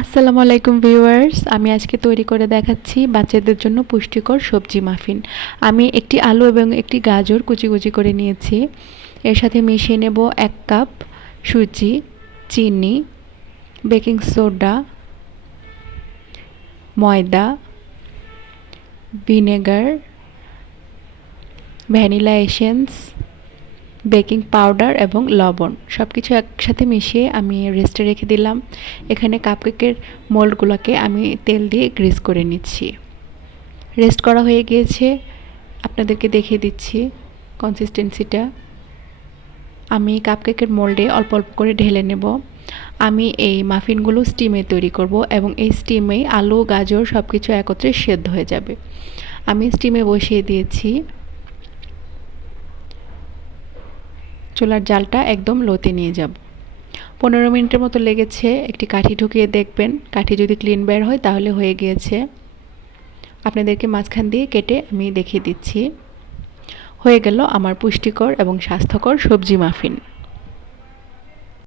আসসালামু আলাইকুম ভিউয়ার্স, আমি আজকে তৈরি করে দেখাচ্ছি বাচ্চাদের জন্য পুষ্টিকর সবজি মাফিন। আমি একটি আলু এবং একটি গাজর কুচি কুচি করে নিয়েছি। এর সাথে মিশিয়ে নেব এক কাপ সুজি, চিনি, বেকিং সোডা, ময়দা, vinegar, vanilla essence baking powder এবং লবণ। সব কিছু একসাথে মিশিয়ে আমি রেস্টে রেখে দিলাম। এখানে কাপকেকের মোল্ডগুলোকে আমি তেল দিয়ে গ্রিস করে নিচ্ছি। রেস্ট করা হয়ে গিয়েছে। আপনাদেরকে দেখিয়ে দিচ্ছি কনসিস্টেন্সিটা আমি কাপকেকের মোল্ডে অল্প অল্প করে ঢেলে নেব। আমি এই মাফিনগুলো স্টিমে তৈরি করব এবং এই স্টিমে আলু, গাজর সব কিছু একত্রে সেদ্ধ হয়ে যাবে। আমি স্টিমে বসিয়ে দিয়েছি। চুলার জালটা একদম লোতে নিয়ে যাব। পনেরো মিনিটের মতো লেগেছে, একটি কাঠি ঢুকিয়ে দেখবেন। কাঠি যদি ক্লিন বের হয় তাহলে হয়ে গিয়েছে। আপনাদেরকে মাঝখান দিয়ে কেটে আমি দেখিয়ে দিচ্ছি। হয়ে গেল আমার পুষ্টিকর এবং স্বাস্থ্যকর সবজি মাফিন।